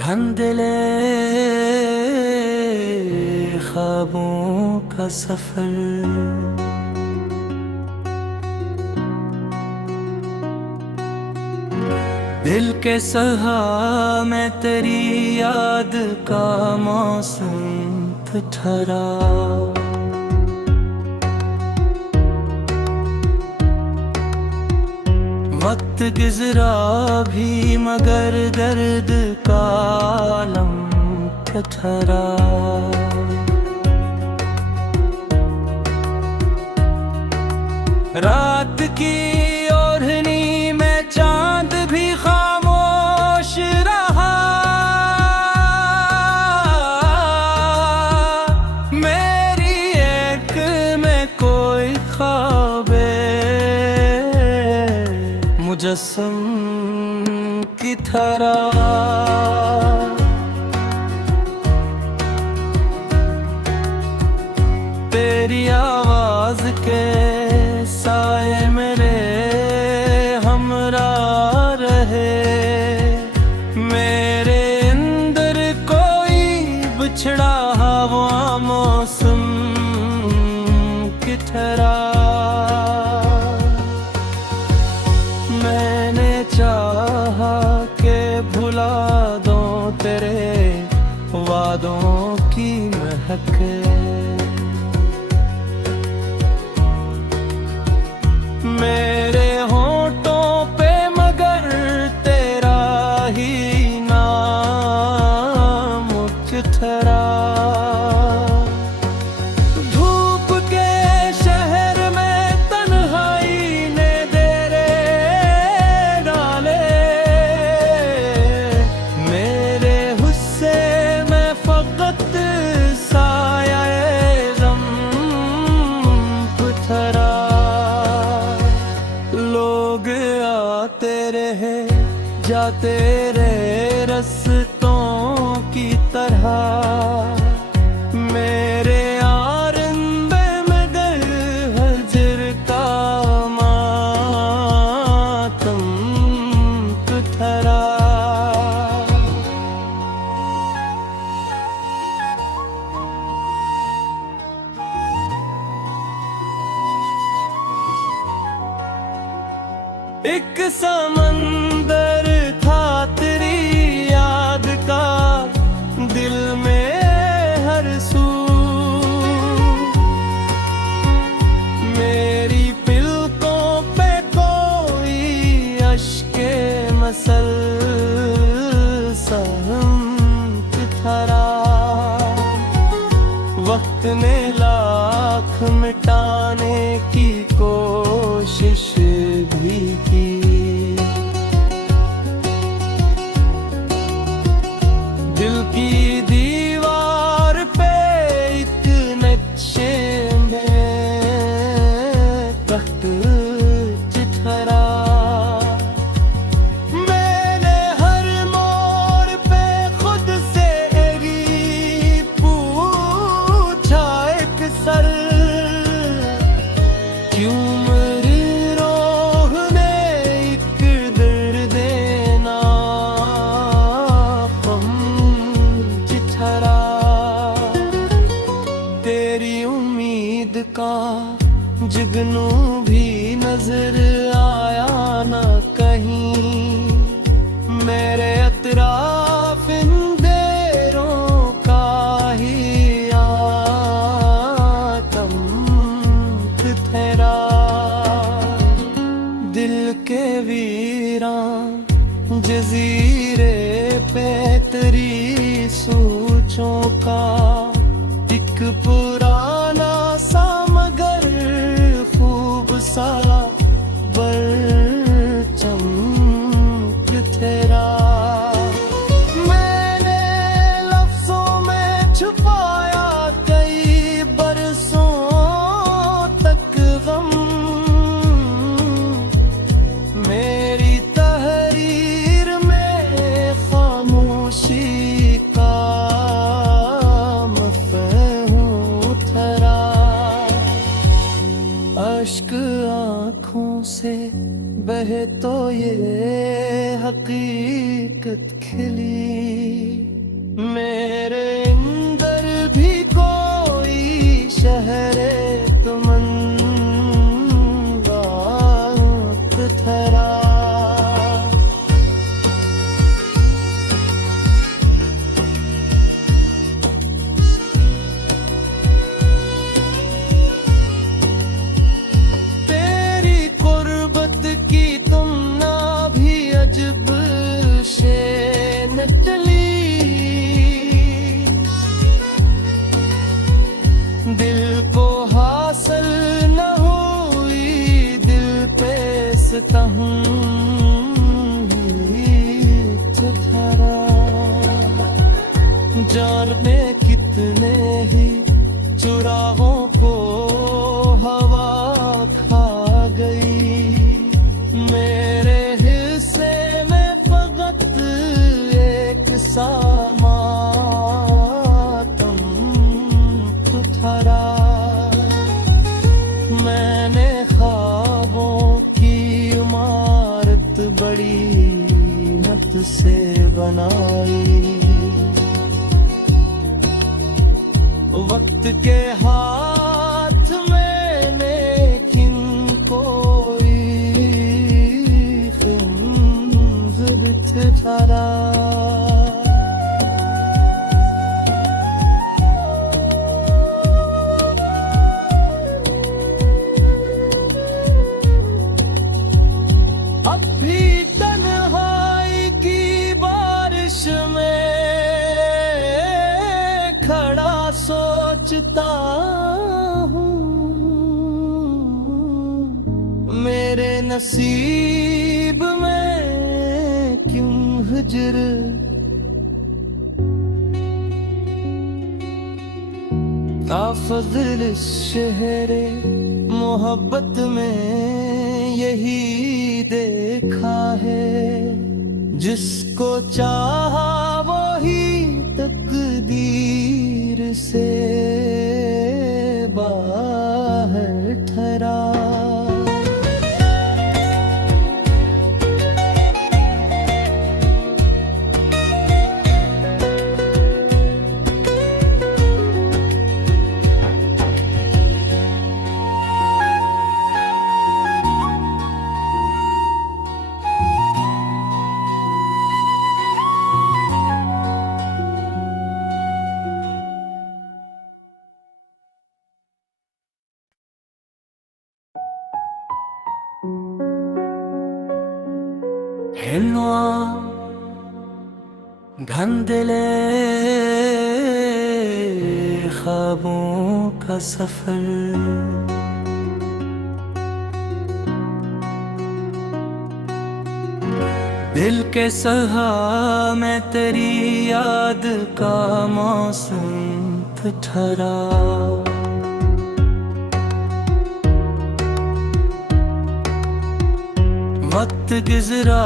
धंधले ख्वाबों का सफर, दिल के सहा मैं तेरी याद का मौसम ठहरा। वक्त गुजरा भी मगर दर्द का आलम ठहरा। रात की ओढ़नी में चांद भी खामोश रहा। मेरी एक में कोई ख्वाबे मुजस्सम की तरह। तेरी आवाज के साए मेरे हमरा रहे। मेरे अंदर कोई बिछड़ा हवा मौसम की तरह। मैंने चाहा के भुला दो तेरे वादों की महक। मेरे होंठों पे मगर तेरा ही नाम ठहरा। धूप के शहर में तन्हाई ने डेरे डाले। मेरे गुस्से में फकत साया गम ठहरा। लोग आते रहे जाते रहे रस्तों की तरह। मेरे आरिंदे में गए हजर का मातम ठहरा। एक समंदर था तेरी याद का दिल में हर सू। मेरी पलकों पे कोई अश्के मसलसल ठहरा। वक्त ने लाख मिटाने की कोशिश भी की। दिल की दीवार पे एक नक्शे में तख्त ठहरा। मैंने हर मोड़ पे खुद से पूछा एक सर। क्यों का जुगनू भी नजर आया न कहीं। मेरे अतराफ अंधेरों का ही आतम ठहरा। दिल के वीरान जजीरे पे तेरी सोचों का एक पुराना सा मगर खूब सा परचम तेरा। मैंने लफ्जों में छुपाया कई बरसों तक गम। मेरी तहरीर में खामोशी का मफ़हूम अश्क आँखों से बहे तो ये हकीकत खिली, मेरे अंदर भी कोई शहरे तुमन्ना ठहरा। दिल को हासिल न हुई दिल पे सितम ठहरा। जाने कितने ही चुराहों को हवा खा गई, मेरे हिस्से में फकत एक सामा ठहरा। मैंने ख्वाबों की इमारत बड़ी हद से बनाई, वक्त के हाथ में लेकिन कोई खंजर ठहरा। अब भी तन्हाई की बारिश में खड़ा सोचता हूँ, मेरे नसीब में क्यों हिजर आफज़ल शहरे मोहब्बत में यही देखा है, जिसको चाहा वही तकदीर से बाहर ठहरा। धंधले ख्वाबों का सफर, दिल के सहा में तेरी याद का मौसम ठहरा। वक्त गुजरा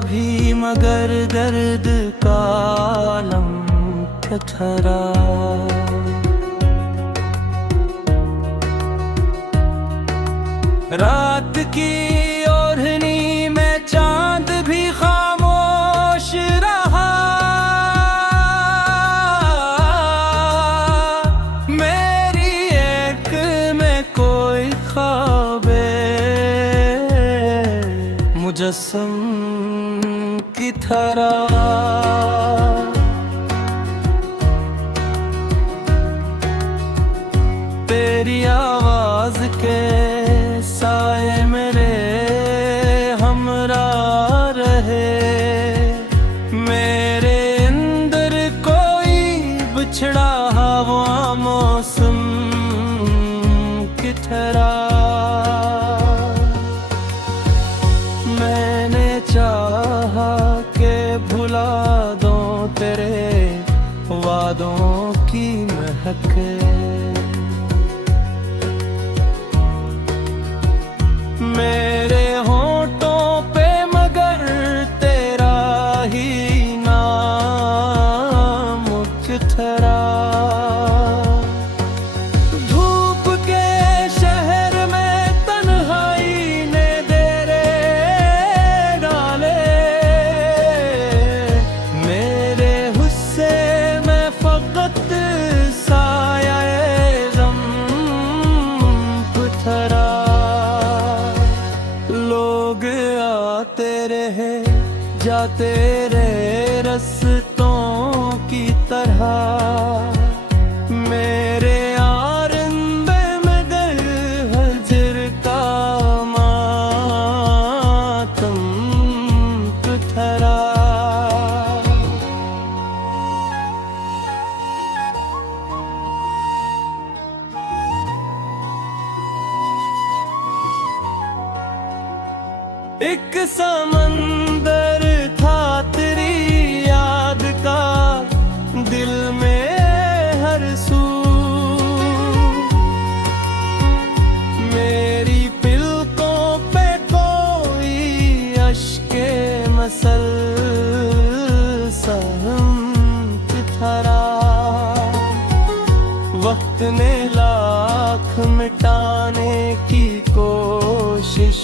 भी मगर दर्द का आलम ठहरा। रात की ओढ़नी में चांद भी खामोश रहा, मेरी एक में कोई ख्वाबे मुजस्सम की तरह। तेरी आवाज के साए मेरे हमरा रहे, मेरे अंदर कोई बिछड़ा हवा मौसम की तरह। मैंने चाहा के भुला दो तेरे वादों की महक, मेरे होंठों पे मगर तेरा ही नाम ठहरा। धूप के शहर में या तेरे रस्तों की तरह मेरे आरंबे में गर हजर का मातम कुथरा। एक समंदर था तेरी याद का दिल में हर सू, मेरी पलकों पे कोई अश्के मसल सहम थरा। वक्त ने लाख मिटाने की कोशिश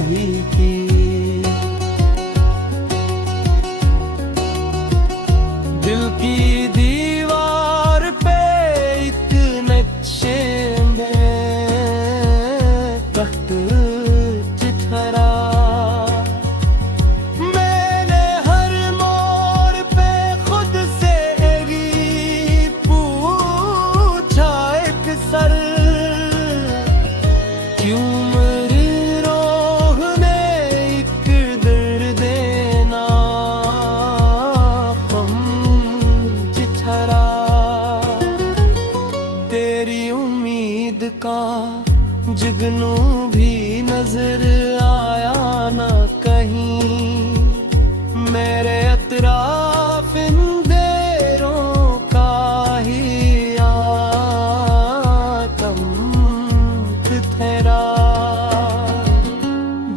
भी की, दिल की दीवार पे एक नक्शे में तख्त चिथरा। मैंने हर मोड़ पे खुद से यही पूछा एक सर, क्यों का जुगनू भी नजर आया न कहीं, मेरे अतराफ अंधेरों का ही आतम थरा।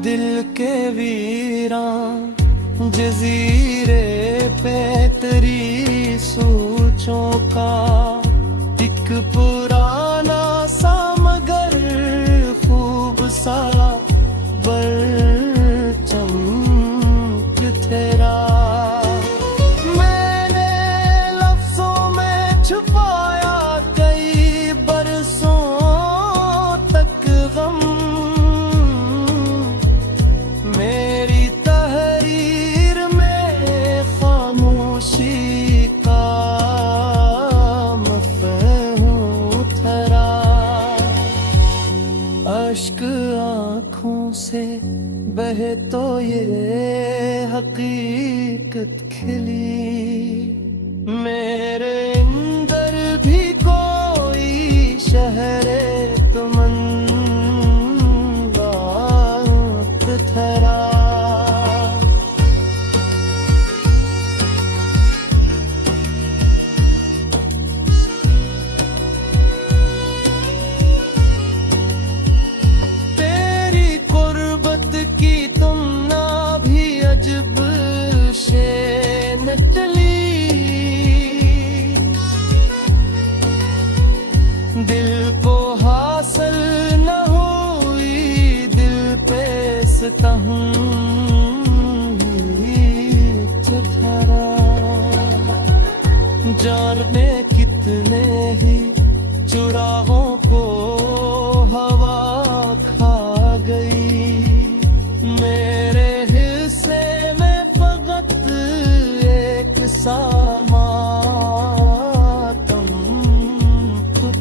दिल के वीरान जजीरे पे तेरी सोचों का एक पुराना सा मगर खूब सारा परचम तेरा। मैंने लफ्जों में छुपाया कई बरसों तक गम, मेरी तहरीर में खामोशी का अश्क आँखों से बहे तो ये हकीकत खिली, मेरे अंदर भी कोई शहरे तुमन बात थरा। दिल को हासिल न हुई दिल पे सितहूं थरा। जाने कितने ही चुराहों को हवा खा गई, मेरे हिस्से में फकत एक सामातम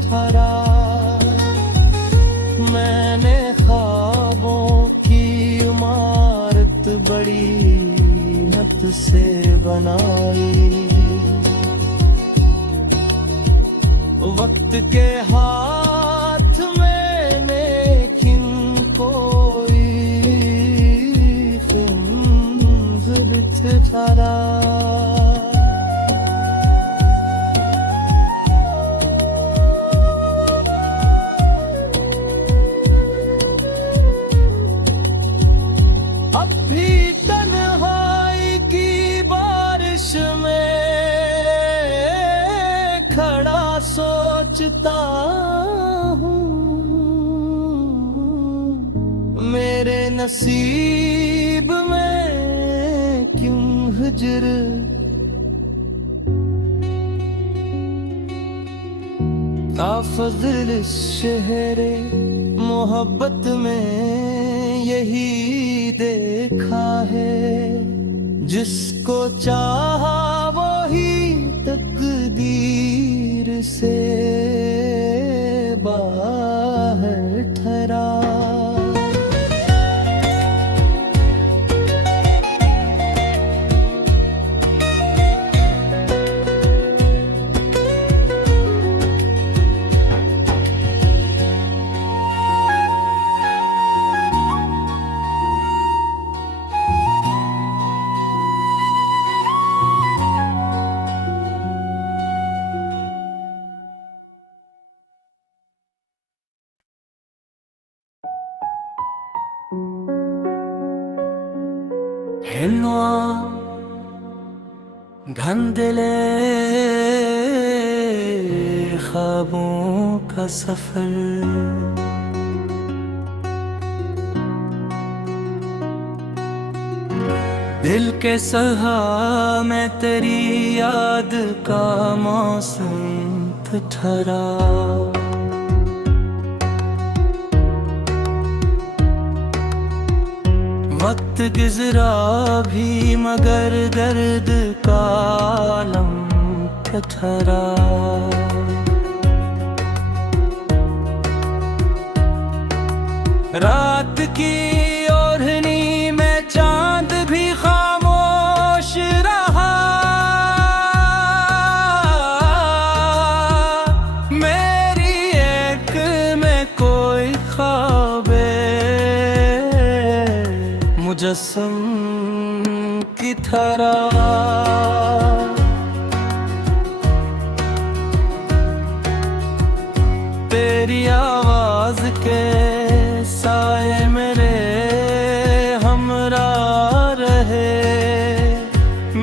थरा। मैंने ख्वाबों की इमारत बड़ी हिम्मत से बनाई, वक्त के हाथ मैंने किन कोई बिथरा। अब भी तन्हाई की बारिश में खड़ा सोचता हूँ, मेरे नसीब में क्यों हिजर का फजल शहरे मोहब्बत में यही देखा है, जिसको चाहा वही तकदीर से बाहर ठहरा। हिलवा धंधले ख्वाबों का सफर, दिल के सहा में तेरी याद का मौसम ठहरा। वक्त गुजरा भी मगर दर्द का आलम ठहरा। रात की ओढ़नी में चांद भी खामोश रहा। मेरी एक में कोई ख्वाबे मुजस्सम की तरह। तेरी आवाज के साए मेरे हमरा रहे।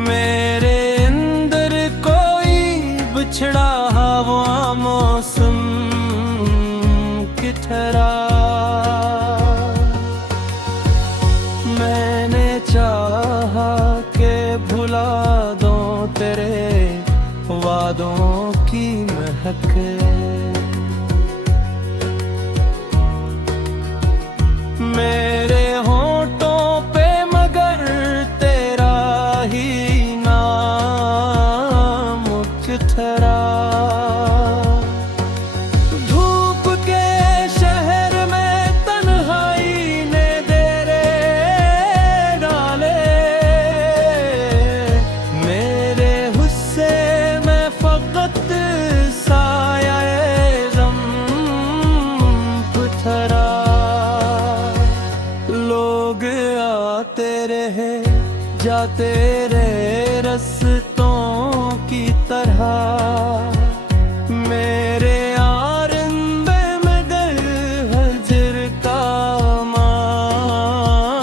मेरे अंदर कोई बिछड़ा हवा मौसम की तरह। मैंने चाहा के भुला दो तेरे वादों की महक। मेरे होंठों पे मगर तेरा ही नाम ठहरा। धूप के शहर में तन्हाई ने डेरे डाले। मेरे गुस्से में फकत साया ग़म ठहरा। लोग आते रहे जाते रहे रस्तों की तरह। मेरे आरिंदे में गए हजर का मातम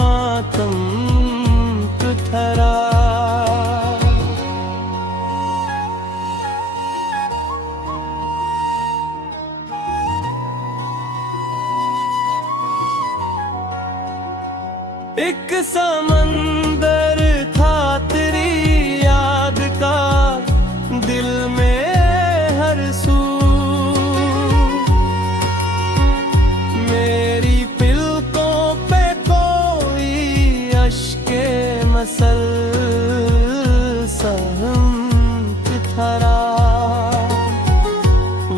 ठहरा। एक समंदर था तेरी याद का दिल में हर सू। मेरी पलकों पे कोई अश्के मसल सहम ठहरा।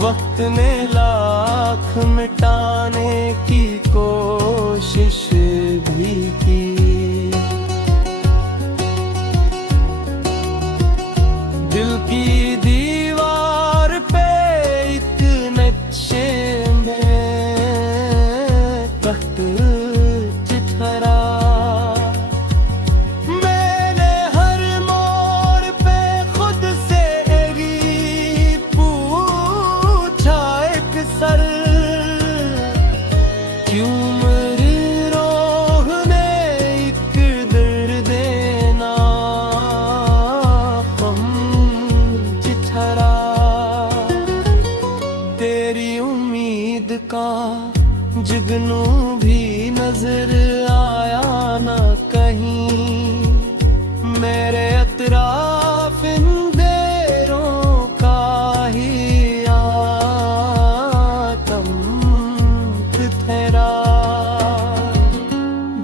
वक्त ने लाख मिटाने की कोशिश भी की। दिल की दीवार पे एक नक्शे में वक्त ठहरा। मैंने हर मोड़ पे खुद से यही पूछा एक सर। क्यों का जुगनू भी नजर आया न कहीं। मेरे अतराफ अंधेरों का ही आतम ठहरा।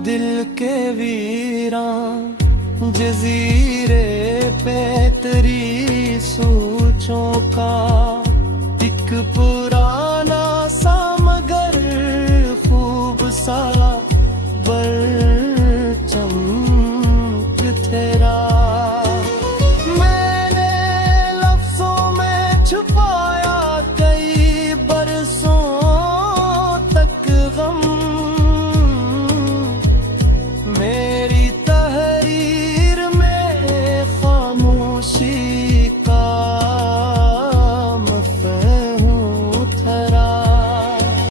दिल के वीरान जजीरे पे तेरी सोचों का